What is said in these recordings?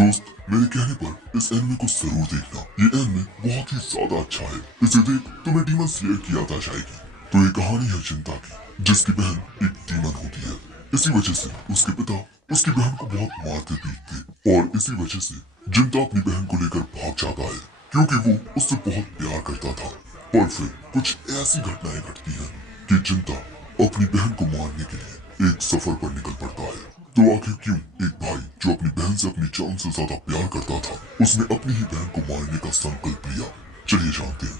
दोस्त, मेरे कहने पर इस एनिमे को जरूर देखना। ये एनिमे बहुत ही ज्यादा अच्छा है। इसे देख तुम्हें डीमन स्लेयर की याद आ जाएगी। तो ये कहानी है जिंता की, जिसकी बहन एक डीमन होती है। इसी वजह से उसके पिता उसकी बहन को बहुत मारते पीटते और इसी वजह से जिंता अपनी बहन को लेकर भाग जाता है, क्योंकि वो उससे बहुत प्यार करता था। पर फिर कुछ ऐसी घटनाएं घटती हैं कि जिंता अपनी बहन को मारने के लिए एक सफर पर निकल पड़ता है। तो आखिर क्यों एक भाई जो अपनी बहन से अपनी जान से ज्यादा प्यार करता था, उसने अपनी ही बहन को मारने का संकल्प लिया? चलिए जानते हैं।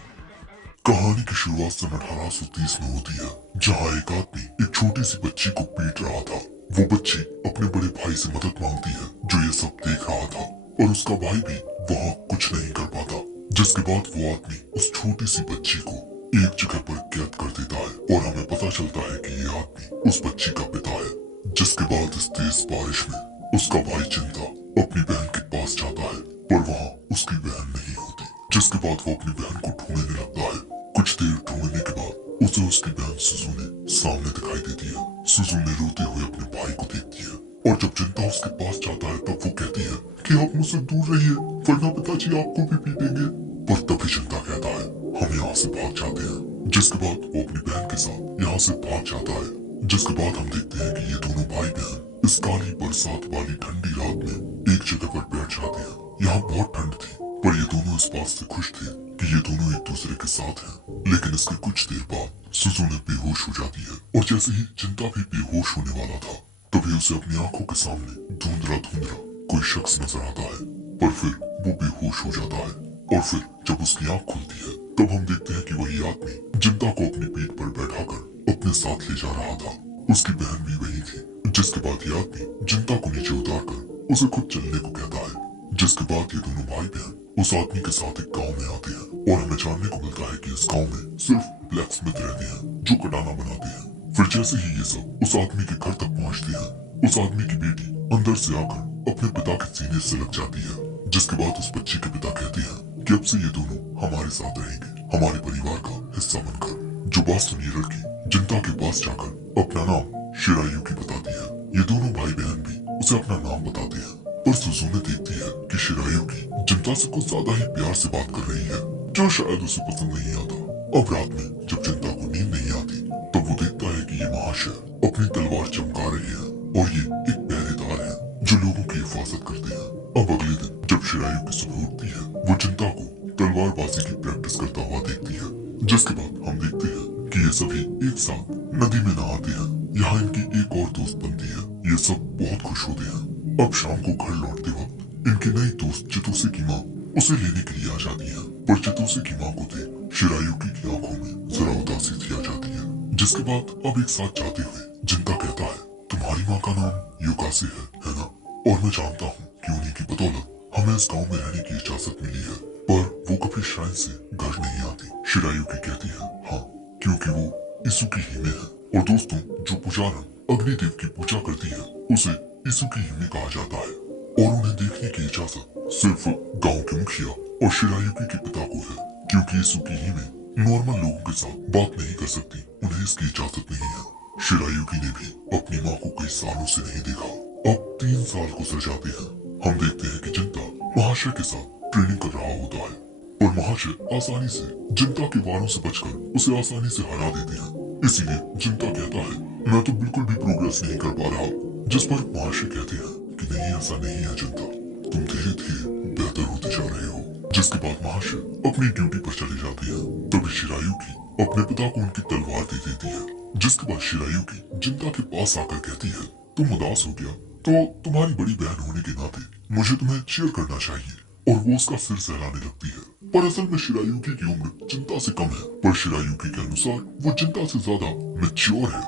कहानी की शुरुआत सन 1830 में होती है, जहाँ एक आदमी एक छोटी सी बच्ची को पीट रहा था। वो बच्ची अपने बड़े भाई से मदद मांगती है, जो ये सब देख रहा था, और उसका भाई भी वहाँ कुछ नहीं कर पाता। जिसके बाद वो आदमी उस छोटी सी बच्ची को एक जगह पर कैद कर देता है और हमें पता चलता है कि ये आदमी उस बच्ची का पिता है। जिसके बाद इस तेज बारिश में उसका भाई चिंता अपनी बहन के पास जाता है, पर वहाँ उसकी बहन नहीं होती। जिसके बाद वो अपनी बहन को ढूंढने लगता है। कुछ देर ढूंढने के बाद उसे उसकी बहन सुजुने सामने दिखाई देती है। सुजुने रोते हुए अपने भाई को देखती है, और जब चिंता उसके पास जाता है तब वो कहती है कि आप मुझसे दूर रहिए, वरना पिताजी आपको भी पीटेंगे। पर तभी चिंता कहता है हम यहाँ से भाग जाते हैं। जिसके बाद वो अपनी बहन के साथ यहाँ से भाग जाता है। जिसके बाद हम देखते हैं कि ये दोनों भाई बहन इस काली बरसात वाली ठंडी रात में एक जगह पर बैठ जाते हैं। यहाँ बहुत ठंड थी, पर ये दोनों इस बात से खुश थे कि ये दोनों एक दूसरे के साथ हैं। लेकिन इसके कुछ देर बाद सुजुने बेहोश हो जाती है, और जैसे ही चिंता भी बेहोश होने वाला था, तभी उसे अपनी आंखों के सामने धुंधला धुंधला कोई शख्स नजर आता है। पर फिर वो बेहोश हो जाता है, और फिर जब उसकी आंख खुलती है तब हम देखते हैं कि वही आदमी जिंता को अपनी पीठ पर बैठाकर अपने साथ ले जा रहा था। उसकी बहन भी वही थी। जिसके बाद ये आदमी जिंता को नीचे उतारकर उसे खुद चलने को कहता है। जिसके बाद ये दोनों भाई बहन उस आदमी के साथ एक गांव में आते हैं, और हमें जानने को मिलता है कि इस गांव में सिर्फ ब्लैक स्मिथ रहते हैं, जो कटाना बनाते हैं। फिर जैसे ही ये सब उस आदमी के घर तक पहुंचते हैं, उस आदमी की बेटी अंदर से आकर अपने पिता के सीने से लग जाती है। जिसके बाद उस बच्ची के पिता कहते हैं कि अब से ये दोनों हमारे साथ रहेंगे, हमारे परिवार का हिस्सा बनकर। जो बात सुनी लड़की जिंता के पास जाकर अपना नाम शिरायुकी बताती है। ये दोनों भाई बहन भी उसे अपना नाम बताते हैं, पर सुजुने देखती है कि शिरायुकी जिंता से कुछ ज्यादा ही प्यार से बात कर रही है, जो शायद उसे पसंद नहीं आता। अब रात में जब जिंता को नींद नहीं आती, तब वो देखता है कि ये महाशय अपनी तलवार चमका रहे हैं, और ये एक पहरेदार है जो लोगों की हिफाजत करते हैं। अब अगले दिन जब शिरायुकी सुबह उठती है, वो जिंता को तलवारबाजी की प्रैक्टिस करता हुआ देखती है। जिसके बाद हम देखते हैं कि ये सभी एक साथ नदी में नहाते हैं। यहाँ इनकी एक और दोस्त बनती है। ये सब बहुत खुश होते हैं। अब शाम को घर लौटते वक्त इनकी नई दोस्त चितोसे की माँ उसे लेने के लिए आ जाती है, पर चितोसे की माँ को देख शिरायुकी की आंखों में जरा उदासी सी आ जाती है। जिसके बाद अब एक साथ जाते हुए जिंता कहता है तुम्हारी माँ का नाम युकासे है ना? और मैं जानता हूँ कि उन्हीं की बदौलत हमें इस गाँव में रहने की इजाजत मिली है, पर वो कभी श्राइन से घर नहीं आती। शिरायुकी कहती है हाँ, क्योंकि वो इसुकी ही में है, और दोस्तों जो पुजारन अग्निदेव की पूजा करती है उसे इसुकी ही में कहा जाता है। और उन्हें देखने की इजाजत सिर्फ गांव के मुखिया और शिरायुकी के पिता को है, क्योंकि इसुकी ही में नॉर्मल लोगों के साथ बात नहीं कर सकती, उन्हें इसकी इजाजत नहीं है। शिरायुकी ने भी अपनी माँ को कई सालों से नहीं देखा। अब 3 साल गुजर जाते हैं। हम देखते हैं कि जिंता महाशय के साथ ट्रेनिंग कर रहा होता है, और महाशय आसानी से जिंता के वारों से बचकर उसे आसानी से हरा देते हैं। इसीलिए जिंता कहता है मैं तो बिल्कुल भी प्रोग्रेस नहीं कर पा रहा। जिस पर महाशय कहते हैं कि नहीं, ऐसा नहीं है जिंता, तुम धीरे धीरे बेहतर होते जा रहे हो। जिसके बाद महाशय अपनी ड्यूटी पर चले जाते हैं। तभी शिरायुकी अपने पिता को उनकी तलवार दे देती है। जिसके बाद शिरायुकी जिंता के पास आकर कहती है तुम उदास हो गया तो तुम्हारी बड़ी बहन होने के नाते मुझे तुम्हें चीयर करना चाहिए। और वो उसका सिर सहलाने लगती है। पर असल में शिरायुकी की उम्र जिंता से कम है, पर शिरायुकी के अनुसार वो जिंता से ज्यादा मैच्योर है।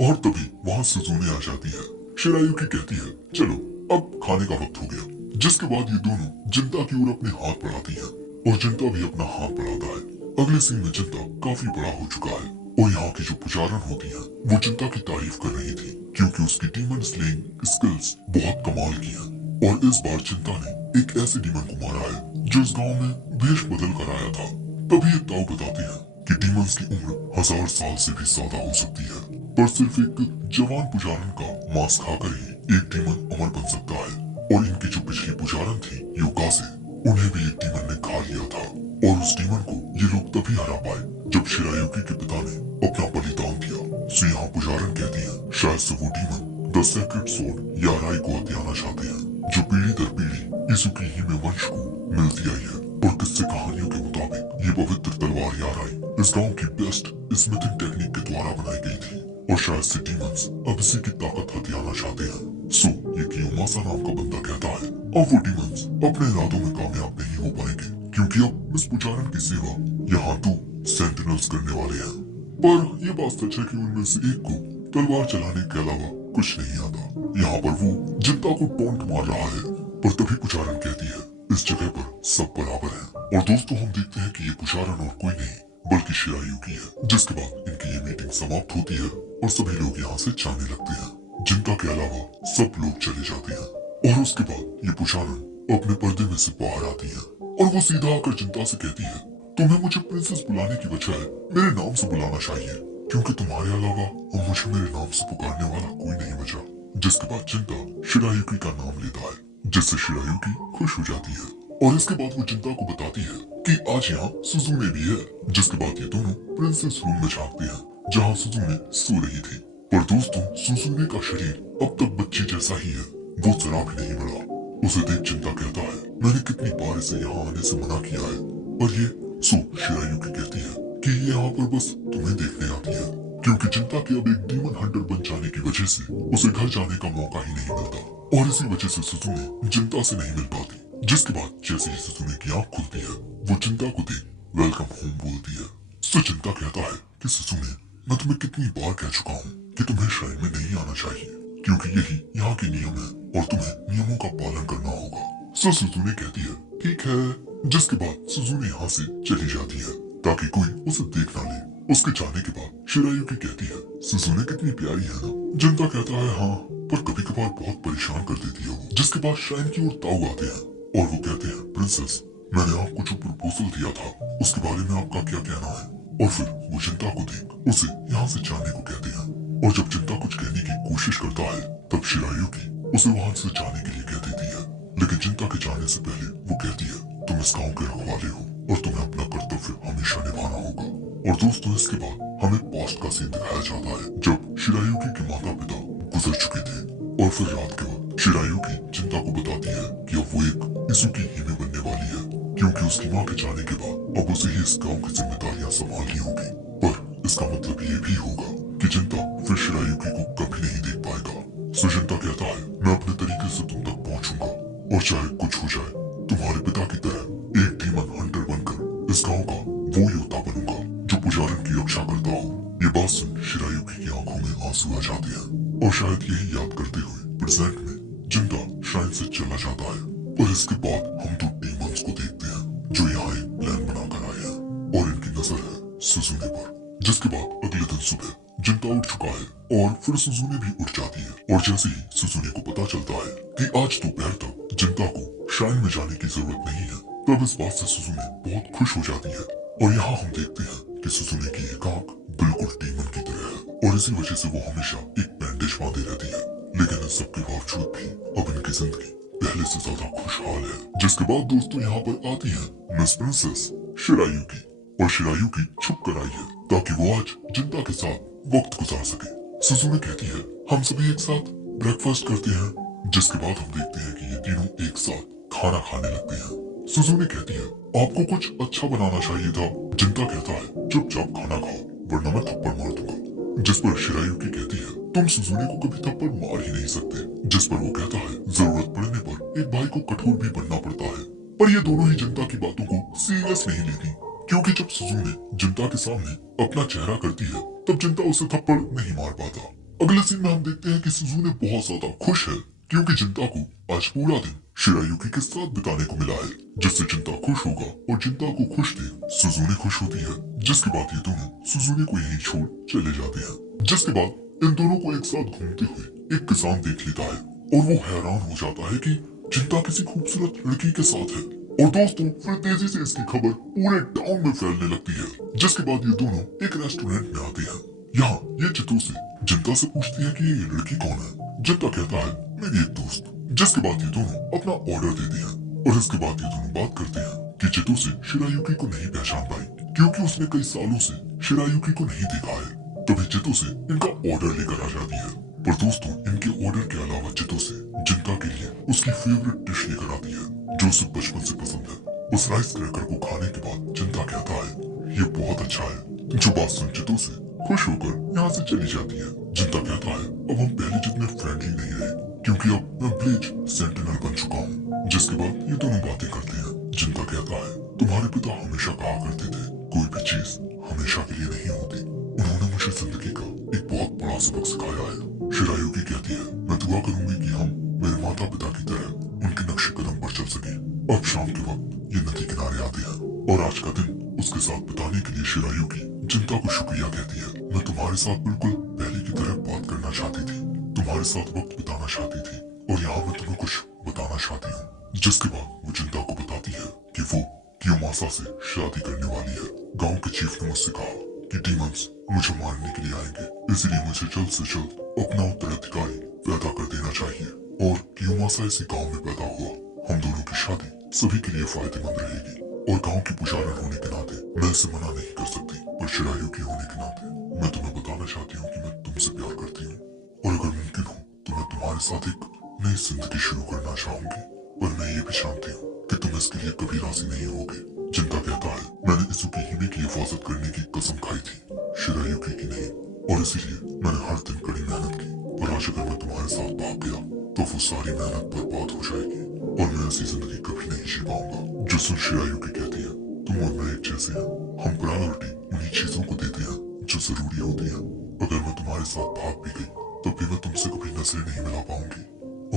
और तभी वहाँ सुजुने आ जाती है। शिरायुकी कहती है चलो अब खाने का वक्त हो गया। जिसके बाद ये दोनों जिंता की ओर अपने हाथ बढ़ाती है, और जिंता भी अपना हाथ बढ़ाता है। अगले सीन में जिंता काफी बड़ा हो चुका है, और यहाँ की जो पुजारन होती है वो जिंता की तारीफ कर रही थी, क्योंकि उसकी डीमन स्लेइंग स्किल्स बहुत कमाल की हैं। और इस बार चिंता ने एक ऐसे डीमन को मारा है जो इस गांव में भेष बदल कर आया था। तभी ये ताऊ बताते हैं कि डीमंस की उम्र 1000 साल से भी ज्यादा हो सकती है, पर सिर्फ एक जवान पुजारन का मांस खाकर ही एक डीमन अमर बन सकता है। और इनकी जो पिछली पुजारन थी युकासे, उन्हें भी एक डीमन ने खा लिया था। और उस डीमन को ये लोग तभी हरा पाए जब शिरायुकी के पिता ने अपना बलिदान दिया। सो यहाँ पुजारन कहती है शायद से वो डीमन द सेक्रेड सोर्ड याराई को हथियाना चाहते हैं, जो पीढ़ी दर पीढ़ी इजुकी ही में वंश को मिलती आई है। और किस्से कहानियों के मुताबिक ये पवित्र तलवार याराई इस गांव की बेस्ट स्मिथिंग टेक्निक के द्वारा बनाई गई थी और शायद से डीमंस अब इसी की ताकत हथियाना चाहते हैं। सो ये कियोमासा नाम का बंदा कहता है अब वो डीमंस अपने इरादों में कामयाब नहीं हो पाएंगे, क्योंकि अब मिस पुजारन की सेवा यहाँ 2 सेंटिनल्स करने वाले हैं। पर ये बात सच है कि उनमें से एक को तलवार चलाने के अलावा कुछ नहीं आता। यहाँ पर वो जनता को टोंट मार रहा है, पर तभी पुजारन कहती है इस जगह पर सब बराबर हैं। और दोस्तों हम देखते हैं कि ये पुजारन और कोई नहीं बल्कि शिरायुकी है, जिसके बाद इनकी ये मीटिंग समाप्त होती है और सभी लोग यहाँ से जाने लगते हैं। जनता के अलावा सब लोग चले जाते हैं और उसके बाद ये पुजारन अपने पर्दे में से बाहर आती है और वो सीधा आकर जनता से कहती है तुम्हें मुझे प्रिंसेस बुलाने की बजाय मेरे नाम से बुलाना चाहिए, क्योंकि तुम्हारे अलावा अब मुझे मेरे नाम से पुकारने वाला कोई नहीं बचा। जिसके बाद जनता शिरायुकी का नाम लेता है, जिससे शिरायुकी खुश हो जाती है और इसके बाद वो जनता को बताती है कि आज यहाँ सुजुने भी है। जिसके बाद ये दोनों प्रिंसेस रूम में झांकते हैं जहाँ सुजुने सो रही थी। पर दोस्तों सुजुने का शरीर अब तक बच्ची जैसा ही है, वो जरा भी नहीं बढ़ा। उसे देख चिंता कहता है मैंने कितनी बार इसे यहाँ आने से मना किया है, पर ये शिरायुकी कहती है कि ये यहाँ पर बस तुम्हें देखने आती है, क्योंकि चिंता के अब एक डीमन हंटर बन जाने की वजह से उसे घर जाने का मौका ही नहीं मिलता और इसी वजह से सुजुने चिंता से नहीं मिल पाती। जिसके बाद जैसे ही सुजुने की आँख खुलती है वो चिंता को देख वेलकम होम बोलती है। सो चिंता कहता है कि सुजुने मैं तुम्हें कितनी बार कह चुका हूँ कि तुम्हें श्राइन में नहीं आना चाहिए, क्योंकि यही यहाँ के नियम है और तुम्हें नियमों का पालन करना होगा। सो सुजुने कहती है ठीक है। जिसके बाद सुजुने यहाँ से चली जाती है ताकि कोई उसे देख ना ले। उसके जाने के बाद शिरायुकी कहती है सुजुने कितनी प्यारी है ना। जनता कहता है हाँ, पर कभी कभार बहुत परेशान कर देती है वो। जिसके बाद श्राइन की ओर ताऊ आते हैं और वो कहते हैं प्रिंसेस मैंने आपको जो प्रपोजल दिया था उसके बारे में आपका क्या कहना है। और फिर वो जनता को देख उसे यहाँ से जाने को कहते हैं और जब जनता कुछ कहने की कोशिश करता है तब शिरायुकी उसे वहां से जाने के लिए कह देती है। लेकिन जनता के जाने से पहले वो कहती है तुम इस गाँव के रखवाले हो और तुम्हें अपना कर्तव्य हमेशा निभाना होगा। और दोस्तों इसके बाद हमें पास्ट का सीन दिखाया जाता है जब शिरायुकी के माता पिता गुजर चुके थे और फिर रात के वक्त शिरायुकी चिंता को बताती है कि अब वो एक इजुकी ही में बनने वाली है, क्योंकि उसकी माँ के जाने के बाद अब उसे ही इस गाँव की जिम्मेदारियां संभालनी होगी। पर इसका मतलब ये भी होगा कि चिंता फिर शिरायुकी को कभी नहीं देख पाएगा। सो चिंता कहता है मैं अपने तरीके से तुम तक पहुंचूंगा और चाहे कुछ हो जाए तुम्हारे पिता की तरह एक डीमन हंटर बनकर इस गाँव का वो योद्धा बनूंगा जो पुजारन की रक्षा करता हो। ये बात सुन शिरायुकी की आंखों में आंसू आ जाते हैं और शायद यही याद करते हुए प्रेजेंट में जिंदा श्राइन से चला जाता है। और इसके बाद हम 2 डीमंस को देखते हैं जो यहाँ एक प्लान बनाकर आए हैं और इनकी नजर है सुजुने पर। जिसके बाद अगले दिन सुबह जिंदा उठ चुका है और फिर सुजुने भी उठ जाती है। और जैसे ही सुजुने को पता चलता है कि आज दोपहर तक जिंदा को श्राइन में जाने की जरूरत नहीं है, तब इस बात से सुजुने बहुत खुश हो जाती है। और यहाँ हम देखते हैं कि सुजुने की एक आंख बिल्कुल डीमन की तरह है और इसी वजह से वो हमेशा एक बैंडेज बांधे रहती है। लेकिन इन सब के बावजूद भी अब इनकी जिंदगी पहले से ज्यादा खुशहाल है। जिसके बाद दोस्तों यहाँ पर आती है मिस प्रिंसेस शिरायुकी और शिरायुकी छुप कर आई है ताकि वो आज जिंदा के साथ वक्त गुजार सके। सुजुने कहती है हम सभी एक साथ ब्रेकफास्ट करते हैं। जिसके बाद हम देखते हैं कि ये तीनों एक साथ खाना खाने लगते हैं। सुजुने कहती है आपको कुछ अच्छा बनाना चाहिए था। जिंदा कहता है चुपचाप खाना खाओ वरना मैं थप्पड़ मार दूंगा। जिस पर शिरायुकी कहती है तुम सुजुने को कभी थप्पड़ मार ही नहीं सकते। जिस पर वो कहता है जरूरत पड़ने पर एक भाई को कठोर भी बनना पड़ता है। पर ये दोनों ही जनता की बातों को सीरियस नहीं लेती, क्योंकि जब सुजुने जनता के सामने अपना चेहरा करती है तब जनता उसे थप्पड़ नहीं मार पाता। अगले सीन में हम देखते हैं कि सुजुने बहुत ज्यादा खुश है क्योंकि जनता को आज पूरा दिन शिरायुकी के साथ बिताने को मिला है, जिससे चिंता खुश होगा और चिंता को खुश देख सुजुने खुश होती है। जिसके बाद ये दोनों सुजुने को यहीं छोड़ चले जाते हैं। जिसके बाद इन दोनों को एक साथ घूमते हुए एक किसान देख लेता है और वो हैरान हो जाता है कि चिंता किसी खूबसूरत लड़की के साथ है। और दोस्तों फिर तेजी से इसकी खबर पूरे टाउन में फैलने लगती है। जिसके बाद ये दोनों एक रेस्टोरेंट में आते हैं। यहाँ ये चित्तू से जिंता से पूछती है कि ये लड़की कौन है। जिंता कहता है मेरी एक दोस्त। जिसके बाद ये दोनों अपना ऑर्डर देते हैं और इसके बाद ये दोनों बात करते हैं कि चितो से शिरायुकी को नहीं पहचान पाई क्योंकि उसने कई सालों से शिरायुकी को नहीं देखा है। तभी चितो से इनका ऑर्डर लेकर आ जाती है। पर दोस्तों, इनके ऑर्डर के अलावा चितो से जिंता के लिए उसकी फेवरेट डिश लेकर आती है जो उसे बचपन से पसंद है। उस राइस क्रैकर को खाने के बाद जिंता कहता है ये बहुत अच्छा है, जो बात सुन चितो से खुश होकर यहाँ से चली जाती है। जिंता कहता है अब हम पहले जितने फ्रेंडली नहीं रहे क्योंकि अब मैं ब्लीच सेंटिनल बन चुका हूँ। जिसके बाद ये दोनों बातें करते हैं। जिंता कहता है तुम्हारे पिता हमेशा कहा करते थे कोई भी चीज हमेशा के लिए नहीं होती। उन्होंने मुझे जिंदगी का एक बहुत बड़ा सबक सिखाया है। शिरायुकी कहती है मैं दुआ करूंगी कि हम मेरे माता पिता की तरह उनके नक्शे कदम पर चल सके। अब शाम के वक्त ये नदी किनारे आते हैं और आज का दिन उसके साथ बिताने के लिए शिरायुकी जिंता को शुक्रिया कहती है। मैं तुम्हारे साथ बिल्कुल पहले की तरह बात करना चाहती थी, तुम्हारे साथ वक्त बिताना चाहती थी और यहाँ मैं तुम्हें कुछ बताना चाहती हूँ। जिसके बाद वो जिंता को बताती है कि वो कियोमासा से शादी करने वाली है। गांव के चीफ ने मुझसे कहा कि डीमंस मुझे मारने के लिए आएंगे, इसलिए मुझे जल्द से जल्द अपना उत्तराधिकारी पैदा कर देना चाहिए। और कियोमासा इसी गांव में पैदा हुआ। हम दोनों की शादी सभी के लिए फायदेमंद रहेगी और गांव की पुजारन होने के नाते मैं इसे मना नहीं कर सकती। पर शिरायुकी होने के नाते मैं तुम्हें बताना चाहती हूँ कि मैं तुमसे प्यार करती हूँ और अगर मुमकिन हो तो मैं तुम्हारे साथ एक नई जिंदगी शुरू करना चाहूंगी। पर मैं ये भी जानती हूँ कि तुम इसके लिए कभी राजी नहीं होगे। जिंता कहता है मैंने इजुकी हिमे की हिफाजत करने की कसम खाई थी, शिरायुकी की नहीं, और इसीलिए मैंने हर दिन कड़ी मेहनत की। पर आज अगर मैं तुम्हारे साथ भाग गया तो वो सारी मेहनत बर्बाद हो जाएगी और मैं ऐसी जिंदगी कभी नहीं जी पाऊंगा। जो सुन शिरायुकी कहती है तुम और मैं एक जैसे हैं, हम प्रायोरिटी उन्हीं चीजों को देते हैं जो जरूरी होती है। अगर मैं तुम्हारे साथ भाग भी गई तब भी मैं तुमसे कभी नजरें नहीं मिला पाऊंगी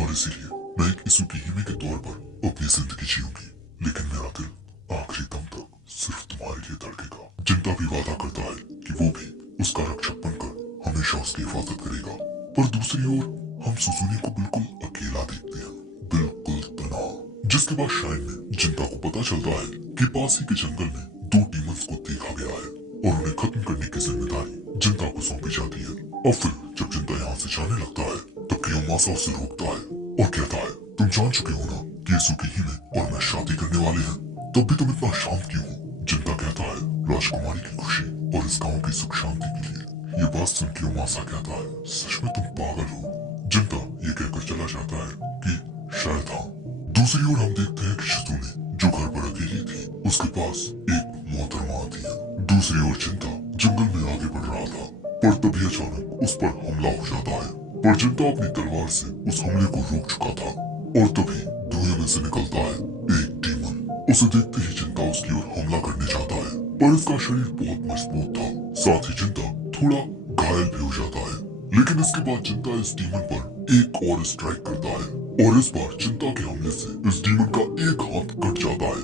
और इसीलिए मैं एक इजुकी हिमे के तौर पर अपनी जिंदगी जीऊंगी, लेकिन मेरा दिल आखिरी दम तक सिर्फ तुम्हारे लिए धड़केगा। जिंता भी वादा करता है कि वो भी उसका रक्षक बनकर हमेशा उसकी हिफाजत करेगा। पर दूसरी ओर हम सुजुनी को बिल्कुल अकेला देखते हैं, बिल्कुल तन्हा। जिसके बाद शाइन में जिंता को पता चलता है कि पास ही के जंगल में 2 डीमंस को देखा गया है और उन्हें खत्म करने की जिम्मेदारी जिंता को सौंपी जाती है। और फिर जब जिंता यहाँ से जाने लगता है तब कियोमासा उसे रोकता है और कहता है तुम जान चुके हो ना कि इजुकी हिमे और मैं शादी करने वाले हैं, तब भी तुम इतना शांत क्यों हो? जिंता कहता है राजकुमारी की खुशी और इस गांव की सुख शांति के लिए। ये बात सुन कियोमासा कहता है सच में तुम पागल हो। जिंता ये कहकर चला जाता है कि शायद हाँ। दूसरी ओर हम देखते हैं कि शिजुने जो घर पर अकेली थी उसके पास एक मोहतरमा आती है। दूसरी ओर जिंता जंगल में आगे बढ़ रहा था पर तभी अचानक उस पर हमला हो जाता है। पर जिंता अपनी तलवार से उस हमले को रोक चुका था और तभी धुएं में से निकलता है एक डीमन। उसे देखते ही जिंता उसकी ओर हमला करने जाता है पर इसका शरीर बहुत मजबूत था, साथ ही जिंता थोड़ा घायल भी हो जाता है। लेकिन इसके बाद जिंता इस डीमन पर एक और स्ट्राइक करता है और इस बार जिंता के हमले से इस डीमन का एक हाथ कट जाता है।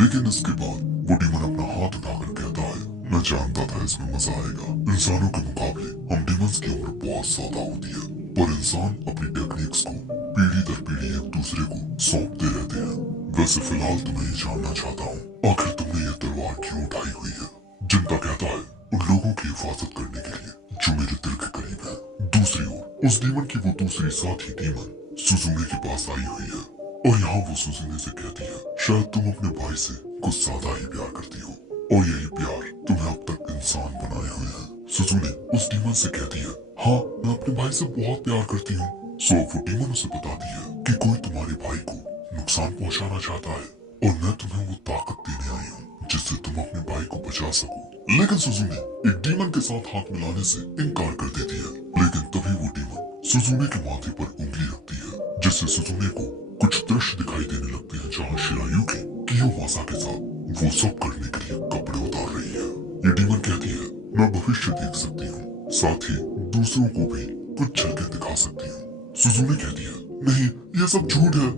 लेकिन इसके बाद वो डीमन अपना हाथ उठाकर कहता है मैं जानता था इसमें मजा आएगा। इंसानों के मुकाबले हम डीमंस की उम्र बहुत ज्यादा होती है पर इंसान अपनी टेक्निक्स को पीढ़ी दर पीढ़ी एक दूसरे को सौंपते रहते हैं। वैसे फिलहाल तो मैं ये जानना चाहता हूँ आखिर तुमने ये तलवार क्यों उठाई हुई है? जिंता कहता है उन लोगों की हिफाजत करने के लिए जो मेरे दिल के करीब है। दूसरी ओर उस डीमन की वो दूसरी साथी डीमन सुजुने के पास आई हुई है और यहाँ वो सुजुने से कहती है शायद तुम अपने भाई से कुछ ज्यादा ही प्यार करती हो और यही प्यार तुम्हें अब तक इंसान बनाए हुए है। सुजुने उस डीमन से कहती है हाँ मैं अपने भाई से बहुत प्यार करती हूँ। सो वो डीमन उसे बताती है कि कोई तुम्हारे भाई को नुकसान पहुंचाना चाहता है और मैं तुम्हें वो ताकत देने आई हूँ जिससे तुम अपने भाई को बचा सको। लेकिन सुजुने एक डीमन के साथ हाथ मिलाने से इनकार कर देती है। लेकिन तभी वो डीमन सुजुने के माथे पर उंगली रखती है जिससे सुजुने को कुछ दृश्य दिखाई देने लगते हैं जहाँ शिरायुकी कियोमासा के साथ वो सब करने के लिए कपड़े उतार रही है। ये डीमन कहती है मैं भविष्य देख सकती हूँ, साथ ही दूसरों को भी कुछ झलकें दिखा सकती हूँ। सुजुने कहती है नहीं ये सब झूठ है।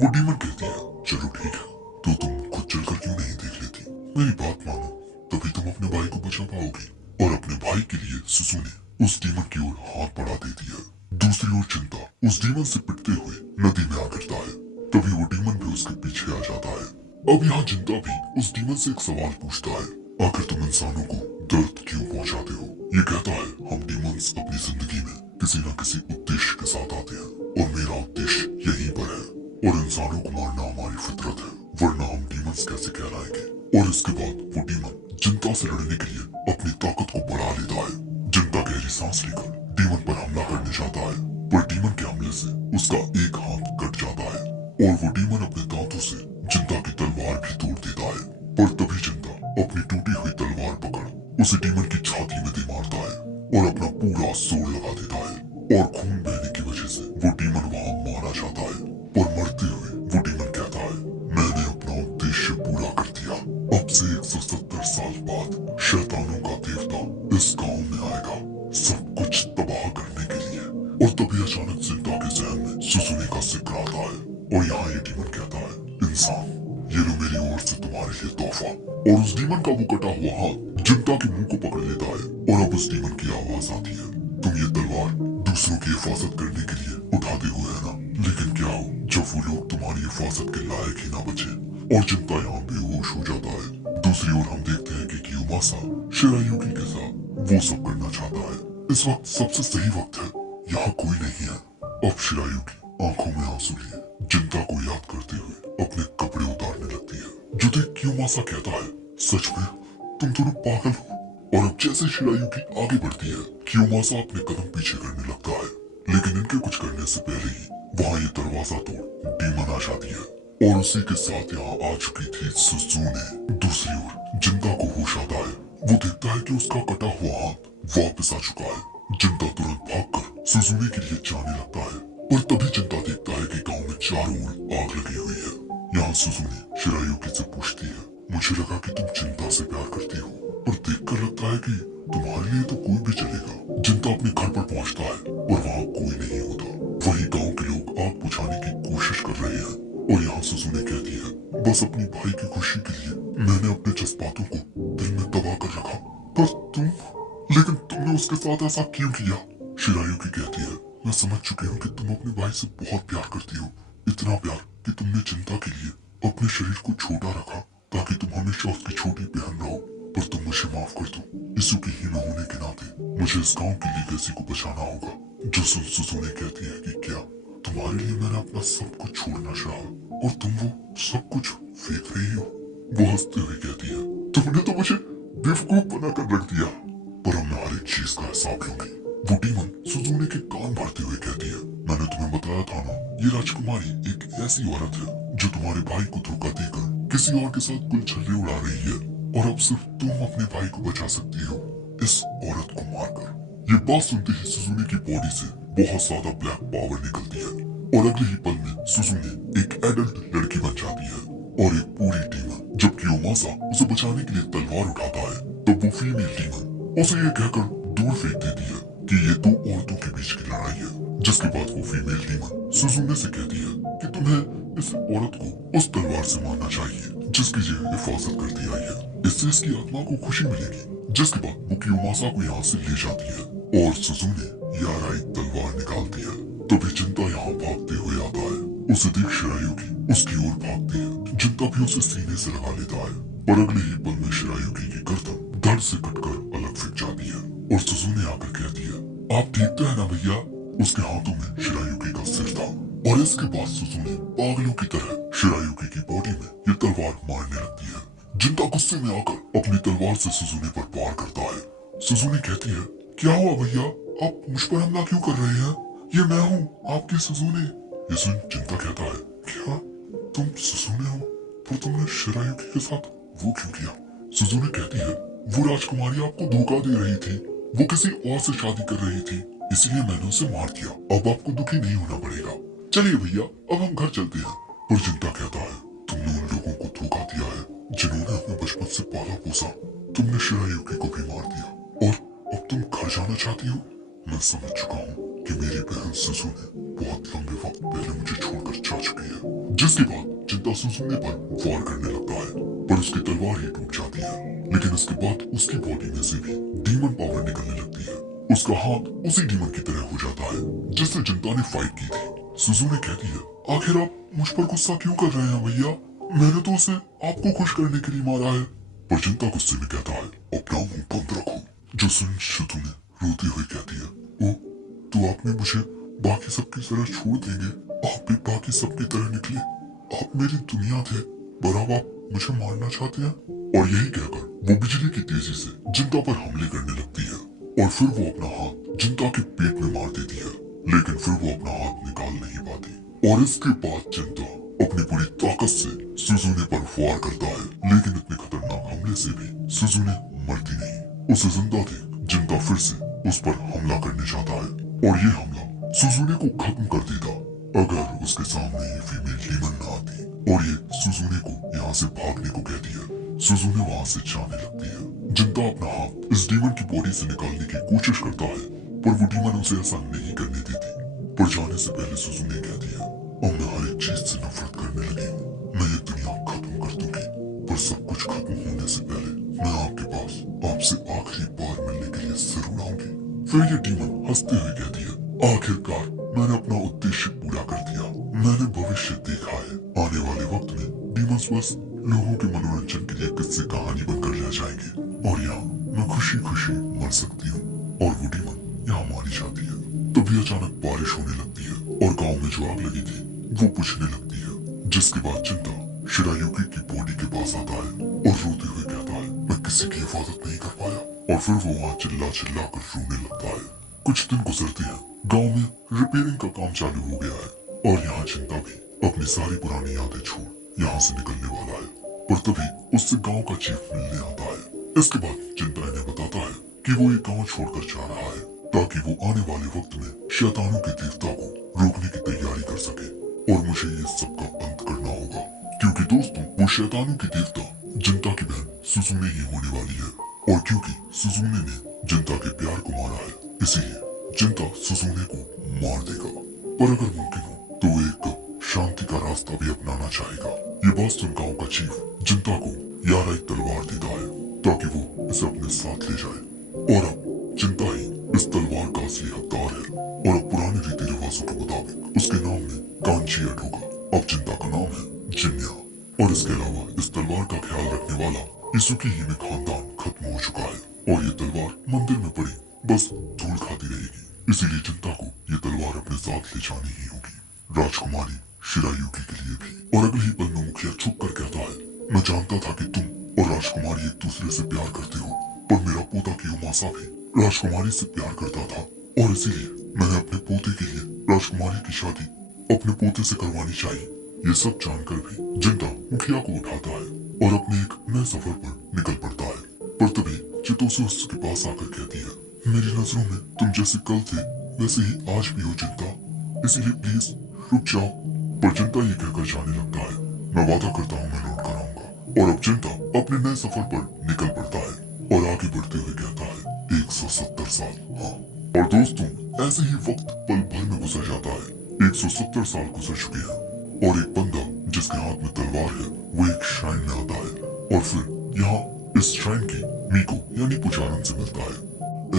वो डीमन कहती है चलो ठीक है तो तुम खुद चलकर क्यों नहीं देख लेती? मेरी बात मानो तभी तुम अपने भाई को बचा पाओगी। और अपने भाई के लिए सुजुने उस डीमन की ओर हाथ बढ़ा देती है। दूसरी ओर चिंता उस डीमन से पिटते हुए नदी में आ गिरता है। तभी वो डीमन भी उसके पीछे आ जाता है। अब यहाँ जिंता भी उस डीमन से एक सवाल पूछता है आखिर तुम इंसानों को दर्द क्यों पहुंचाते हो? ये कहता है हम डीमंस अपनी जिंदगी में किसी न किसी उद्देश्य के साथ आते हैं और मेरा उद्देश्य यहीं पर है, और इंसानों को मारना हमारी फितरत है, वरना हम डीमंस कैसे कहलाएंगे। और इसके बाद वो डीमन जनता से लड़ने के लिए अपनी ताकत को बढ़ा लेता है। जनता गहरी सांस लेकर डीमन पर हमला करने जाता है, पर डीमन के हमले से उसका एक हाथ कट जाता है और वो डीमन अपने दांतों से जनता की तलवार भी तोड़ देता है। पर तभी जनता अपनी टूटी हुई तलवार पकड़ उसे डीमन की छाती में दे मारता है और अपना पूरा जोर लगा देता है, और खून बहने की वजह से वो डीमन वहां मारा जाता है। पर मरते हुए वो डीमन कहता है, मैंने अपना उद्देश्य पूरा कर दिया। अब से 170 साल बाद शैतानों का देवता इस गांव में आएगा, सब कुछ तबाह करने के लिए। और तभी अचानक जनता के जहन में सुसुने का जिक्र आता है, और यहाँ ये डीमन कहता है, इंसान ये लो मेरी ओर से तुम्हारे लिए तोहफा। और उस डीमन का वो कटा हुआ हाथ जनता के मुंह को पकड़ लेता है, और अब उस डीमन की आवाज आती है, तुम ये तलवार दूसरों की हिफाजत करने के लिए उठाते हुए है ना, लेकिन क्या हो जब वो लोग तुम्हारी हिफाजत के लायक ही ना बचे। और जनता यहाँ बेहोश हो जाता है। दूसरी ओर हम देखते हैं कि कियोमासा शिरायुकी के साथ वो सब करना चाहता है। इस वक्त सबसे सही वक्त है, यहाँ कोई नहीं है। अब शिरायुकी आंखों में आंसू लिए जनता को याद करते हुए अपने कपड़े उतारने लगती है, जो देख कियोमासा कहता है, सच में तुम दोनों पागल हो। और अब जैसे शिरायुकी आगे बढ़ती है, कियोमासा अपने कदम पीछे करने लगता है, लेकिन इनके कुछ करने से पहले ही वहाँ ये दरवाजा तोड़ डीमन आ जाती है, और उसी के साथ यहाँ आ चुकी थी सुसुने। दूसरी ओर जनता को होश आता है, वो देखता है कि उसका कटा हुआ हाथ वापस आ चुका है। जनता तुरंत भागकर सुसुने के लिए जाने लगता है, पर तभी जनता देखता है कि गांव में चारों ओर आग लगी हुई है। यहाँ सुसुने शिरायुकी से पूछती है, मुझे लगा कि तुम जनता से प्यार करती हो, पर देखकर लगता है कि तुम्हारे लिए तो कोई भी चलेगा। जनता अपने घर पर पहुंचता है, और वहाँ कोई नहीं होता। वही गांव के लोग आग बुझाने की कोशिश कर रहे हैं, और यहाँ सुसुने कहती है, बस अपनी भाई की खुशी के लिए मैंने अपने जज्बातों को दिल में दबा कर रखा, पर लेकिन तुमने उसके साथ ऐसा क्यों किया। शिरायुकी कहती है, मैं समझ चुकी हूँ कि तुम अपने भाई से बहुत प्यार करती हो, इतना प्यार कि तुमने जनता के लिए अपने शरीर को छोटा रखा ताकि तुम हमेशा उसकी छोटी बहन रहो। पर तुम मुझे माफ कर दो, इसुकी ही में होने के नाते मुझे इस गांव की लीगेसी को बचाना होगा। जो सुसुने कहती है कि क्या तुम्हारे लिए मैंने अपना सब कुछ छोड़ना चाहा, और तुम वो सब कुछ फेंक रही हो। वो हंसते हुए कहती है, तुमने तो मुझे बेवकूफ बनाकर रख दिया, पर अब मैं हर एक चीज का हिसाब लूंगी। वो डीमन सुसुने के कान भरते हुए कहती है, मैंने तुम्हें बताया था ना, ये राजकुमारी एक ऐसी औरत है जो तुम्हारे भाई को धोखा देकर किसी और के साथ कुल छल्ले उड़ा रही है, और अब सिर्फ तुम अपने भाई को बचा सकती हो इस औरत को मारकर। ये बात सुनते ही सुसुने की बॉडी से बहुत ज्यादा ब्लैक पावर निकलती है, और अगले ही पल में सुसुने एक एडल्ट लड़की बन जाती है, और एक पूरी डीमन। जब कियोमासा उसे बचाने के लिए तलवार उठाता है, तब वो फीमेल डीमन उसे ये कहकर दूर फेंक देती है कि ये दो औरतों के बीच की लड़ाई है। जिसके बाद वो फीमेल डीमन सुसुने से कहती है कि तुम्हें इस औरत को उस तलवार से मारना चाहिए जिसकी ये हिफाजत करती आई है, इससे इसकी आत्मा को खुशी मिलेगी। जिसके बाद वो कियोमासा को यहाँ से ले जाती है, और सुसुने याराई तलवार निकालती है। तभी जनता यहाँ भागते हुए आता है, उसे देख शिरायुकी उसकी ओर भागती है। जनता भी उसे सीने से लगा लेता है, पर अगले ही पल में शिरायुकी की गर्दन धड़ से कटकर अलग फिट जाती है, और सुसुने आकर कहती है, आप ठीक तो है ना भैया। उसके हाथों में शिरायुकी का सिर था, और इसके बाद सुसुने पागलों की तरह शिरायुकी की बॉडी में ये तलवार मारने लगती है। जनता गुस्से में आकर अपनी तलवार से सुसुने पर वार करता है। सुसुने कहती है, क्या हुआ भैया, आप मुझ पर हमला क्यों कर रहे हैं? ये मैं हूँ आपकी सुसुने। ये सुन जनता कहता है, क्या तुम सुसुने हो? पर तुमने शिरायुकी के साथ वो क्यों किया? सुसुने कहती है, वो राजकुमारी आपको धोखा दे रही थी, वो किसी और से शादी कर रही थी, इसलिए मैंने उसे मार दिया। अब आपको दुखी नहीं होना पड़ेगा, चलिए भैया अब हम घर चलते हैं। पर जनता कहता है, तुमने उन लोगों को धोखा दिया है जिन्होंने हमें बचपन से पाला पोसा। तुमने शिरायुकी को भी मार दिया, और अब तुम घर जाना चाहती हो। मैं समझ चुका हूँ कि मेरी बहन सुसुने बहुत लंबे वक्त पहले मुझे छोड़कर जा चुकी है। जिसके बाद जनता सुसुने पर वार करने लगता है, पर उसकी तलवार ही टूट जाती है। लेकिन इसके बाद उसकी बॉडी में से भी डीमन पावर निकलने लगती है। उसका हाथ उसी डीमन की तरह हो जाता है जिससे जनता ने फाइट की थी। सुसुने कहती है, आखिर आप मुझ पर गुस्सा क्यों कर रहे हैं भैया? मैंने तो उसे आपको खुश करने के लिए मारा है। पर जनता गुस्से में कहता है, अपना मुंह बंद रखो। जो सुन सुसुने रोती हुई कहती है, ओ तो आपने मुझे बाकी सबकी तरह छोड़ देंगे, आप भी बाकी सबकी तरह निकले। आप मेरी दुनिया थे, पर अब आप मुझे मारना चाहते हैं। और यही कहकर वो बिजली की तेजी से जिंदा पर हमले करने लगती है और फिर वो अपना हाथ जिंदा के पेट में मार देती है, लेकिन फिर वो अपना हाथ निकाल नहीं पाती। और इसके बाद जिंदा अपनी पूरी ताकत से सुजुने पर वार करता है, लेकिन इतने खतरनाक हमले से भी सुजुने मरती नहीं। उसे जिंदा देख जिंदा फिर से उस पर हमला करने जाता है और ये हमला सुजुने को खत्म कर देता अगर उसके सामने ये फीमेल डीमन न आती और ये सुजुने को यहाँ से भागने को कहती है। सुजुने वहाँ से जाने लगती है। जिंदा अपना हाथ इस डीमन की बॉडी से निकालने की कोशिश करता है, पर वो डीमन उसे ऐसा नहीं करने देती। पर जाने से पहले सुजुने कहती है, अब मैं हर एक चीज से नफरत करने लगी हूँ। मैं ये दुनिया खत्म कर दूंगी, पर सब कुछ खत्म होने से पहले मैं आपके पास आपसे आखिरी बार मिलने के लिए जरूर आऊंगी। फिर ये डीमन हंसते हुए कहती है, आखिरकार मैंने अपना उद्देश्य पूरा कर दिया। मैंने भविष्य देखा है। आने वाले वक्त में डीमंस बस लोगों के मनोरंजन के लिए किस्से कहानी बनकर रह जाएंगे और यहाँ मैं खुशी खुशी मर सकती हूँ। और वो डीमन यहाँ मारी जाती है। तभी अचानक बारिश होने लगती है और गांव में जो आग लगी थी वो बुझने लगती है, जिसके बाद चिंता शिरायुकी की बॉडी के पास आता है और रोते हुए कहता है, मैं किसी की हिफाजत नहीं कर पाया। और फिर वो वहाँ चिल्ला चिल्ला कर रोने लगता है। कुछ दिन गुजरते हैं, गांव में रिपेयरिंग का काम चालू हो गया है और यहाँ चिंता भी अपनी सारी पुरानी यादें छोड़ यहाँ से निकलने वाला है। पर तभी उससे गांव का चीफ मिलने आता है। इसके बाद चिंता इन्हें बताता है कि वो ये गांव छोड़कर जा रहा है ताकि वो आने वाले वक्त में शैतानों के देवता को रोकने की तैयारी कर सके। और मुझे ये सबका अंत करना होगा, क्योंकि दोस्तों वो शैतानों की देवता जिंता की बहन सुजुने ही होने वाली है। और क्योंकि सुजुने ने जिंता के प्यार को मारा है, इसीलिए जिंता सुजुने को मार देगा। पर अगर मुमकिन हो तो वो एक शांति का रास्ता भी अपनाना चाहेगा। ये बात सुन गांव का चीफ जिंता को यारा एक तलवार देता है ताकि वो इसे अपने साथ ले जाए। और अब जिंता ही इस तलवार का असली हकदार है और अब पुराने रीति रिवाजों के मुताबिक उसके नाम में कांची अट होगा। अब जिंता का नाम है जिन्या। और इसके अलावा इस तलवार का ख्याल रखने वाला इसुकी ही में खानदान खत्म हो चुका है और ये तलवार मंदिर में पड़ी बस धूल खाती रहेगी। इसीलिए जिंता को ये तलवार अपने साथ ले जानी ही होगी, राजकुमारी शिरायुकी के लिए भी। और अगले ही पल में मुखिया छुप कर कहता है, मैं जानता था कि तुम और राजकुमारी एक दूसरे से प्यार करते हो, पर मेरा पोता कियोमासा भी राजकुमारी से प्यार करता था और इसीलिए मैंने अपने पोते के लिए राजकुमारी की शादी अपने पोते से करवानी चाहिए। ये सब जानकर भी जिंता मुखिया को उठाता है और अपने एक नए सफर पर निकल पड़ता है। पर तभी चितोसु उसके पास आकर कहती है, मेरी नजरों में तुम जैसे कल थे वैसे ही आज भी हो जिंता, इसीलिए प्लीज रुक जाओ। पर जिंता ये कहकर जाने लगता है, मैं वादा करता हूँ मैं लौट कर आऊंगा। और अब जिंता अपने नए सफर पर निकल पड़ता है और आगे बढ़ते हुए कहता है, 170 साल। हाँ। और दोस्तों ऐसे ही वक्त पल भर में गुजर जाता है। 170 साल गुजर चुके हैं और एक बंदा जिसके हाथ में तलवार है वो एक श्राइन में आता है और फिर यहाँ इस श्राइन की मीको यानी पुजारन से मिलता है।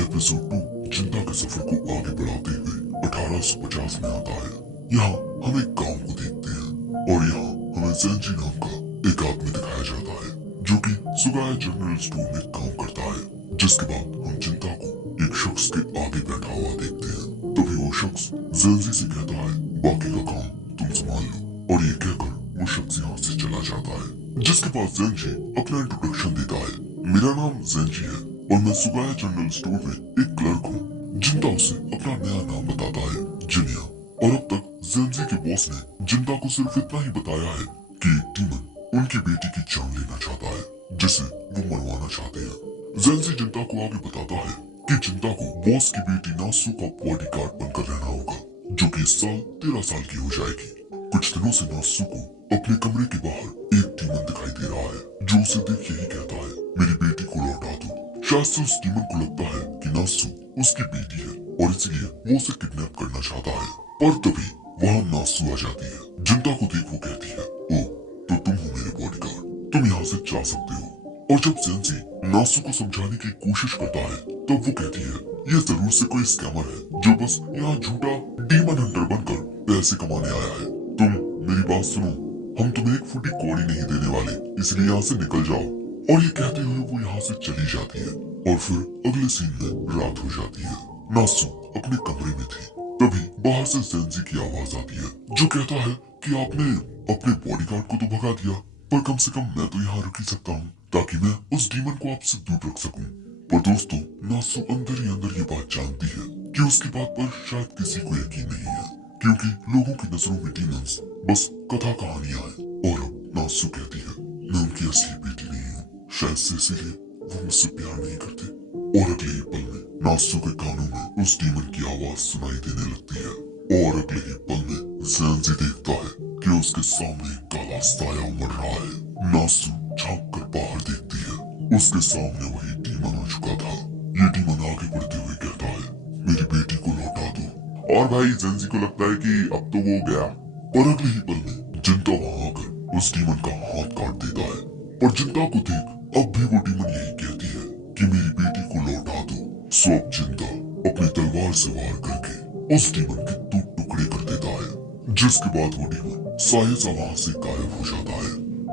एपिसोड 2 जिंता के सफर को आगे बढ़ाते हुए 1850 में आता है। यहाँ हम एक गांव को देखते हैं और यहाँ हमें ज़ेंजी नाम का एक आदमी दिखाया जाता है जो कि सुगाया जनरल स्टोर में काम करता है। जिसके बाद हम जिंता को एक शख्स के आगे बैठा हुआ देखते हैं। तभी वो शख्स ज़ेंजी से कहता है, बाकी का काम तुम संभाल लो। और ये कहकर वो शख्स यहाँ से चला जाता है। जिसके बाद ज़ेंजी अपना इंट्रोडक्शन देता है, मेरा नाम ज़ेंजी है और मैं सुगाया जनरल स्टोर में एक क्लर्क हूँ। जिंता उसे अपना नया नाम बताता है, जिनिया। और अब तक ज़ेंजी के बॉस ने जिंता को सिर्फ इतना ही बताया है कि एक डीमन उनकी बेटी की जान लेना चाहता है जिसे वो मरवाना चाहते हैं। ज़ेंजी जिंता को आगे बताता है कि जिंता को बॉस की बेटी नासु का बॉडीगार्ड बनकर रहना होगा जो कि इस साल 13 साल की हो जाएगी। कुछ दिनों से नासु को अपने कमरे के बाहर एक डीमन दिखाई दे रहा है जो उसे देख यही कहता है, मेरी बेटी को लौटा दो। शायद से उस डीमन को लगता है कि नासु उसकी बेटी है और इसलिए वो उसे किडनैप करना चाहता है। पर तभी वहाँ नासु आ जाती है। जिंता को देख वो कहती है, ओ तो तुम हो मेरे बॉडीगार्ड, तुम यहाँ से जा सकते हो। और जब ज़ेंजी नासु को समझाने की कोशिश करता है तब वो कहती है, ये जरूर से कोई स्कैमर है जो बस यहाँ झूठा डीमन हंटर बनकर पैसे कमाने आया है। तुम मेरी बात सुनो, हम तुम्हें एक फुटी कौड़ी नहीं देने वाले, इसलिए यहाँ से निकल जाओ। और ये कहते हुए वो यहाँ से चली जाती है और फिर अगले सीन में रात हो जाती है। नासु अपने कमरे में थी तभी बाहर से ज़ेंजी की आवाज आती है जो कहता है कि आपने अपने बॉडीगार्ड को तो भगा दिया, पर कम से कम मैं तो यहाँ रुक ही सकता हूँ ताकि मैं उस डीमन को आपसे दूर रख सकूं। पर दोस्तों, नासु अंदर ही अंदर ये बात जानती है कि उसकी बात पर शायद किसी को यकीन नहीं है, क्योंकि लोगों की नजरों में डीमंस बस कथा कहानियां हैं। और अब नासु कहती है मैं उनकी असली बेटी नहीं हूँ, शायद से इसीलिए वो मुझसे प्यार नहीं करते। और अगले ही पल में नासु के कानों में उस डीमन की आवाज सुनाई देने लगती है। और अगले ही पल में ज़ेंजी देखता है कि उसके सामने एक काला साया उमड़ रहा है। नासु झांक कर बाहर देखती है, उसके सामने वही डीमन आ चुका था। ये डीमन आगे बढ़ते हुए कहता है मेरी बेटी को लौटा दो। और भाई ज़ेंजी को लगता है कि अब तो वो गया। और अगले ही पल में जिंटा वहां आकर उस डीमन का हाथ काट देता है। पर जिंटा को देख अब भी वो डीमन यही कहती है कि मेरी बेटी को लौटा दो। सो अब जिंटा अपनी तलवार से वार करके उस डीमन के दो टुकड़े कर देता है, जिसके बाद वो डीमन साये सा वहां से गायब हो जाता है।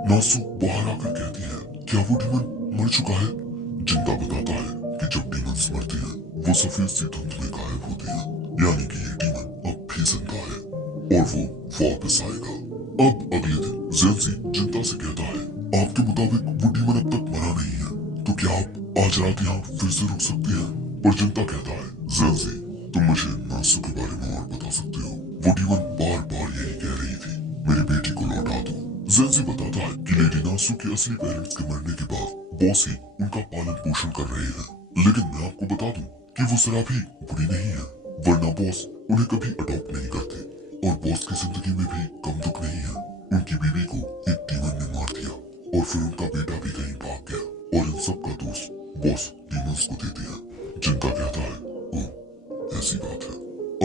नासु बाहर आकर कहती है क्या वो डीमन मर चुका है? जिंटा बताता है कि जब डीमंस मरते हैं वो सफेद सी धुंध में गायब होते हैं, यानी कि ये डीमन अब भी जिंदा है और वो वापस आएगा। अब अगले दिन ज़ेंजी जिंटा से कहता है आपके मुताबिक वो डीमन अब तक मरा नहीं है, तो क्या आप आज रात यहाँ फिर से रुक सकते हैं? पर जिंटा कहता है ज़ेंजी तुम मुझे नासु के बारे में और बता सकते हो? वो डीमन बार बार यही कह रही थी मेरी बेटी को लौटा दो। ज़ेंजी बताता है कि लेडी नासु के असली पेरेंट्स के मरने के बाद बॉस ही उनका पालन पोषण कर रहे हैं, लेकिन मैं आपको बता दूं कि वो जरा भी बुरी नहीं है, वरना बॉस उन्हें कभी अडॉप्ट नहीं करते। और बॉस की जिंदगी में भी कम दुख नहीं है। उनकी बीवी को एक डीमन ने मार दिया और फिर उनका बेटा भी कहीं भाग गया, और इन सब का दोष बॉस डीमंस को देते हैं। जिंटा कहता है ओह ऐसी बात है।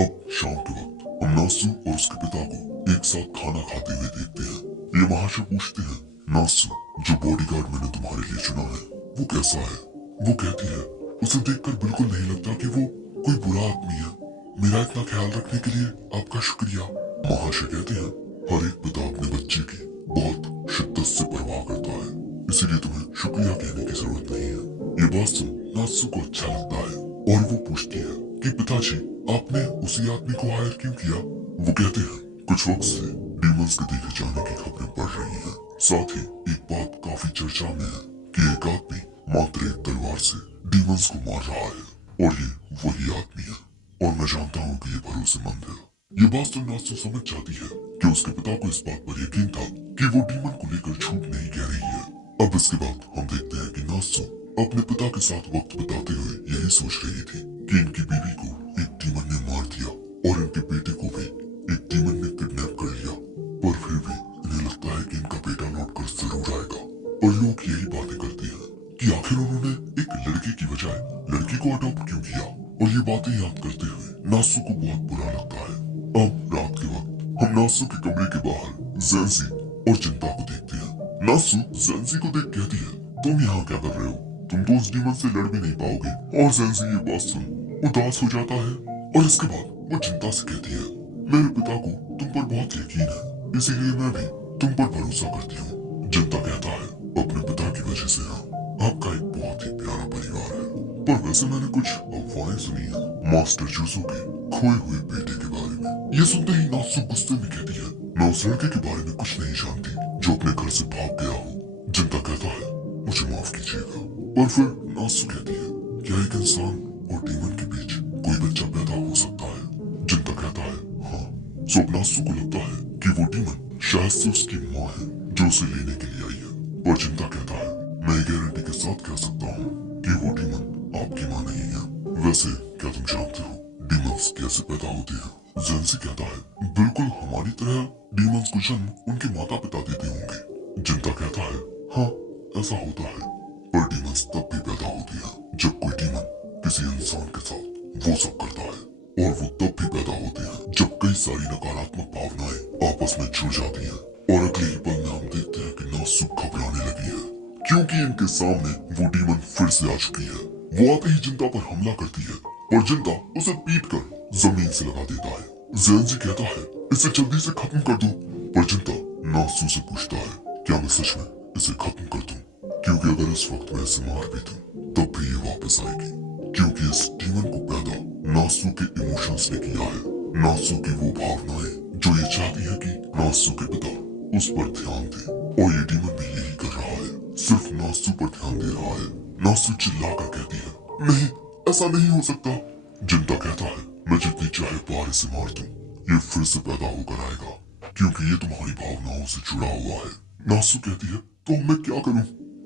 अब शाम के वक्त हम नासु और उसके पिता को एक साथ खाना खाते हुए देखते हैं। ये महाशय पूछते हैं नासु जो बॉडीगार्ड मैंने तुम्हारे लिए चुना है वो कैसा है? वो कहती है उसे देखकर बिल्कुल नहीं लगता कि वो कोई बुरा आदमी है। मेरा इतना ख्याल रखने के लिए आपका शुक्रिया। महाशय कहते हैं हर एक पिता अपने बच्चे की बहुत शिद्दत से परवाह करता है, इसीलिए तुम्हें शुक्रिया कहने की जरूरत नहीं है। ये बात सुन नासु को अच्छा लगता है और वो पूछती है कि पिताजी आपने उसी आदमी को हायर क्यों किया? वो कहते हैं कुछ वक्त से डीमंस के देखे जाने की खबरें बढ़ रही हैं। साथ ही एक बात काफी चर्चा में है कि एक आदमी मात्र एक तलवार से डीमंस को मार रहा है और ये वही आदमी है, और मैं जानता हूँ कि ये भरोसेमंद है। ये बात सुन नासु समझ जाती है कि उसके पिता को इस बात पर यकीन था कि वो डीमन को लेकर झूठ नहीं कह रही है। अब इसके बाद हम देखते हैं कि नासु अपने पिता के साथ वक्त बिताते हुए यही सोच रही थी कि इनकी बीवी को एक डीमन ने मार दिया और इनके बेटे को भी एक डीमन ने किडनैप कर लिया, पर फिर भी इन्हें लगता है कि इनका बेटा लौटकर जरूर आएगा। और लोग यही बातें करते हैं कि आखिर उन्होंने एक लड़के की बजाय लड़की को अडॉप्ट क्यों किया। और ये बातें याद करते हुए नासु को बहुत बुरा लगता है। अब रात के वक्त हम नासु के कमरे के बाहर ज़ेंजी और जिंटा को देखते हैं। नासु ज़ेंजी को देख कहती है तुम यहाँ क्या कर रहे हो? तुम तो उस डीमन से लड़ भी नहीं पाओगे। और ज़ेंजी ये बात सुन उदास हो जाता है और इसके बाद वो जिंटा से कहती है मेरे पिता को तुम पर बहुत यकीन है, इसीलिए मैं भी तुम पर भरोसा करती हूँ। जिंटा कहता है अपने पिता की वजह से हाँ, आपका एक बहुत ही प्यारा परिवार है, पर वैसे मैंने कुछ अफवाहें सुनी है मास्टर जूसो के खोए हुए बेटे के बारे में। ये सुनते ही नासु गुस्से में कहती है मैं उस लड़के के बारे में कुछ नहीं जानती जो अपने घर से भाग गया हो। जिंटा कहता है मुझे माफ कीजिएगा। और फिर नासु कहती है क्या एक इंसान और डीमन के बीच कोई बच्चा पैदा हो सकता है? जिंटा कहता है हाँ। सो नासु को लगता है कि वो डीमन शायद से उसकी माँ है जो उसे लेने के लिए आई है। और जिंटा कहता है मैं गारंटी के साथ कह सकता हूँ कि वो डीमन आपकी माँ नहीं है। वैसे क्या तुम जानते हो डीमंस कैसे पैदा होते हैं? ज़ेंजी कहता है बिल्कुल हमारी तरह डीमंस को जन्म उनके माता पिता देते होंगे। जिंटा कहता है हाँ ऐसा होता है, पर डीमंस तब भी पैदा होती है जब कोई डीमन किसी इंसान के साथ वो सब करता है, और वो तब भी पैदा होते हैं जब कई सारी नकारात्मक भावनाएं आपस में जुड़ जाती हैं। और अगले ही पल में हम देखते हैं कि नासु घबराने लगी है क्योंकि इनके सामने वो डीमन फिर से आ चुकी है। वो आते ही जिंटा पर हमला करती है और जिंटा उसे पीट कर जमीन से लगा देता है। ज़ेंजी कहता है इसे जल्दी से खत्म कर दो, पर जिंटा नासु से पूछता है क्या मैं सच में इसे खत्म कर दूं, क्योंकि अगर इस वक्त मैं इसे मार भी दूं तब भी ये वापस आएगी, क्योंकि इस डीमन को पैदा नासु के इमोशंस ने किया है नासु की वो भावनाएं जो ये चाहती है कि नासु के पिता उस पर ध्यान दे, और ये डीमन भी यही कर रहा है, सिर्फ नासु पर ध्यान दे रहा है। नासु चिल्लाकर कहती है, नहीं, ऐसा नहीं हो सकता। जिंता कहता है, मैं जितनी चाहे बार इसे मार दूं, ये फिर से पैदा होकर आएगा, क्योंकि ये तुम्हारी भावनाओं से जुड़ा हुआ है। नासु कहती है, तो मैं क्या करूं?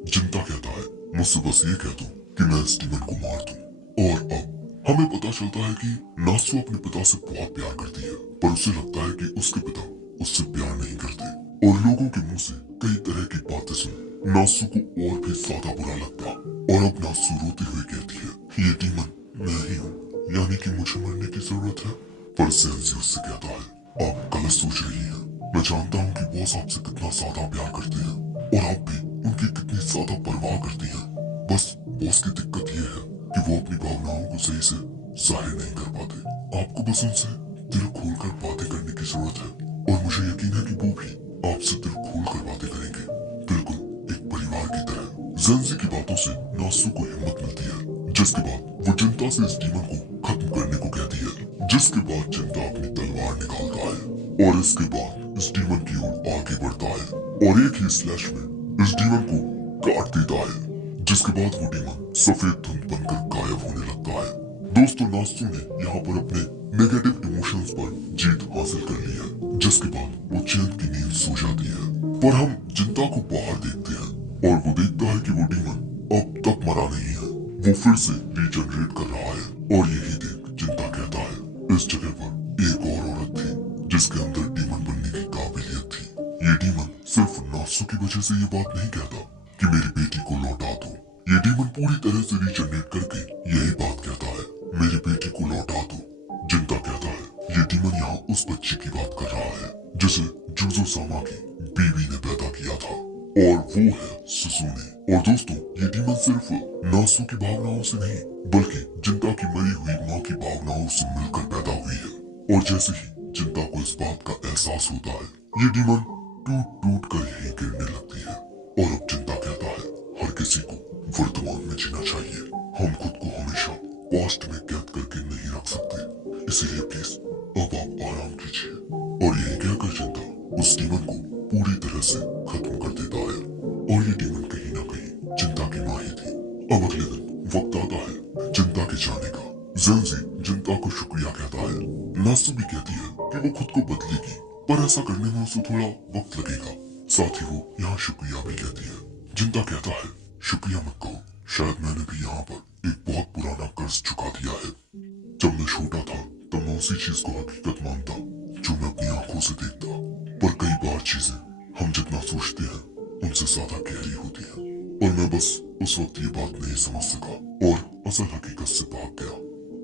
जिंता कहता है, मुझसे बस ये कह दो कि मैं इस डीमन को मार दूं। और अब हमें पता चलता है कि नासु अपने पिता से बहुत प्यार करती है, पर उसे लगता है कि उसके पिता उससे प्यार नहीं करते, और लोगों के मुंह से कई तरह की बातें सुन नासु को और भी ज्यादा बुरा लगता। और अब नासु रोते हुए कहती है, ये डीमन मैं ही हूँ, यानी कि मुझे मरने की जरूरत है। पर सेंसी उससे कहता है, आप गलत सोच रही हैं। मैं जानता हूँ कि बॉस आपसे कितना ज्यादा प्यार करते हैं, और आप भी उनकी कितनी ज्यादा परवाह करती हैं। बस बॉस की दिक्कत ये है कि वो अपनी भावनाओं को सही से जाहिर नहीं कर पाते। आपको बस उनसे दिल खोलकर बातें करने की जरूरत है, और मुझे यकीन है कि वो भी आपसे दिल खोलकर बातें करेंगे, बिल्कुल एक परिवार की तरह। जेंजी की बातों से नासु को हिम्मत मिलती है, जिसके बाद वो जिंता से इस डीमन को खत्म करने को कहती है। जिसके बाद जिंता अपनी तलवार निकालता है और इसके बाद इस डीमन की ओर आगे बढ़ता है, और एक ही स्लैश में इस डीमन को काट देता है। जिसके बाद वो डीमन सफेद धुंध बनकर गायब होने लगता है। दोस्तों, नासु ने यहाँ पर अपने नेगेटिव इमोशंस पर जीत हासिल कर ली है, जिसके बाद वो चैन की नींद सो जाती है। पर हम जिंता को बाहर देखते हैं, और वो देखता है कि वो डीमन अब तक मरा नहीं है, वो फिर से रीजनरेट कर रहा है। और यही देख जिंता कहता है, इस जगह पर एक और औरत थी जिसके अंदर डीमन बनने की काबिलियत थी। ये डीमन सिर्फ नासु की वजह से ये बात नहीं कहता कि मेरी बेटी को लौटा दो। ये डीमन पूरी तरह से रीजनरेट करके यही बात कहता है, मेरी बेटी को लौटा दो। जिंता कहता है, ये डीमन यहाँ उस बच्ची की बात कर रहा है जिसे जुजो सामा की बीवी ने पैदा किया था, और वो है सुसुने। और दोस्तों, ये डीमन सिर्फ नासु की भावनाओं से नहीं, बल्कि जिंता की मरी हुई माँ की भावनाओं से मिलकर पैदा हुई है। और जैसे ही जिंता को इस बात का एहसास होता है, ये डीमन टूट टूट कर यही गिरने लगती है। और अब जिंता कहता है, हर किसी को वर्तमान में जीना चाहिए। हम खुद को हमेशा पास्ट में कैद करके नहीं रख सकते, इसीलिए प्लीज अब आप आराम कीजिए। और यही कहकर जिंता उस डीमन को पूरी तरह से खत्म कर देता है। और ये डीमन कहीं ना कहीं जिंता की माँ ही थी। अब अगले दिन वक्त आता है जिंता के जाने का। जेंजी जिंता को शुक्रिया कहता है। नासु भी कहती है कि वो खुद को बदलेगी, पर ऐसा करने में उसे थोड़ा वक्त लगेगा। साथ ही वो यहाँ शुक्रिया भी कहती है। जिंता कहता है, शुक्रिया मत कहो, शायद मैंने भी यहाँ पर एक बहुत पुराना कर्ज चुका दिया है। जब मैं छोटा था तब मैं उसी चीज को हकीकत मानता जो मैं अपनी आंखों से देखता। पर कई बार चीजें हम जितना सोचते हैं उनसे ज्यादा गहरी होती है, और मैं बस उस वक्त ये बात नहीं समझ सका और असल हकीकत से भाग गया,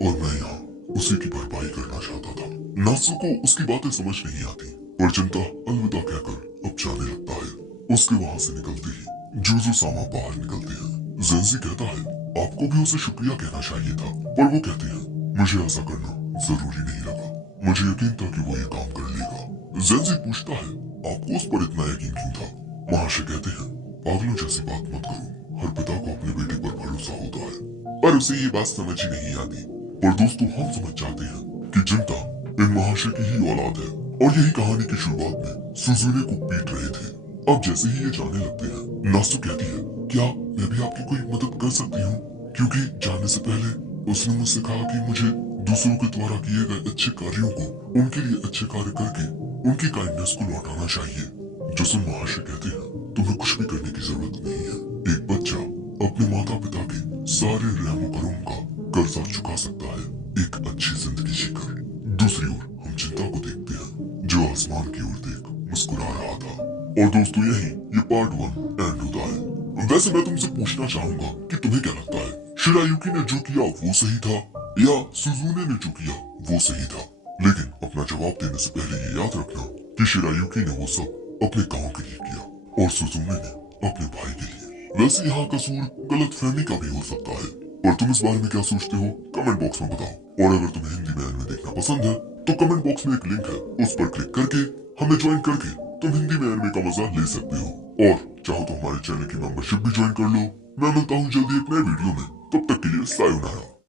और मैं यहाँ उसी की भरपाई करना चाहता था। नासु को उसकी बातें समझ नहीं आती, पर जिंता अलविदा कहकर अब जाने लगता है। उसके वहां से निकलते ही जुजो सामा बाहर निकलते हैं। जेंजी कहता है, आपको भी उसे शुक्रिया कहना चाहिए था, पर वो कहते हैं, मुझे ऐसा करना जरूरी नहीं लगा, मुझे यकीन था कि वो ये काम कर लेगा। जेंजी पूछता है, आपको उस पर इतना यकीन क्यों था? महाशय कहते हैं, पागलों जैसी बात मत करो, हर पिता को अपने बेटे पर भरोसा होता है। पर उसे ये बात समझ ही नहीं आती। पर दोस्तों, हम समझ जाते हैं कि जिंता इन महाशय की ही औलाद है, और यही कहानी की शुरुआत में सुजुने को पीट रहे थे। अब जैसे ही ये जाने लगते हैं, नासु कहती है, क्या मैं भी आपकी कोई मदद कर सकती हूँ? क्योंकि जाने से पहले उसने मुझसे कहा कि मुझे दूसरों के द्वारा किए गए अच्छे कार्यों को उनके लिए अच्छे कार्य करके उनकी काइंडनेस को लौटाना चाहिए। जोसुन महाशय कहते हैं, तुम्हें कुछ भी करने की जरूरत नहीं है। एक बच्चा अपने माता पिता के सारे रहमो करम का कर्जा चुका सकता है एक अच्छी जिंदगी जीकर। दूसरी ओर हम जिंता को देखते हैं जो आसमान की ओर देख मुस्कुरा रहा था। और दोस्तों, यही ये पार्ट 1 एंड होता है। वैसे मैं तुमसे पूछना चाहूंगा कि तुम्हें क्या लगता है, शिरायुकी ने जो किया वो सही था या सुजुने ने जो किया वो सही था? लेकिन अपना जवाब देने से पहले ये याद रखना कि शिरायुकी ने वो सब अपने गांव के लिए किया और सुजुने ने अपने भाई के लिए। वैसे यहाँ कसूर गलतफहमी का भी हो सकता है, और तुम इस बारे में क्या सोचते हो कमेंट बॉक्स में बताओ। और अगर तुम्हें हिंदी में एनिमे देखना पसंद है तो कमेंट बॉक्स में एक लिंक है, उस पर क्लिक करके हमें ज्वाइन करके तुम हिंदी में एनिमे का मजा ले सकते हो। और चाहो तो हमारे चैनल की मेंबरशिप भी ज्वाइन कर लो। मैं मिलता हूँ जल्दी एक नए वीडियो में, तब तक के लिए सायोनारा।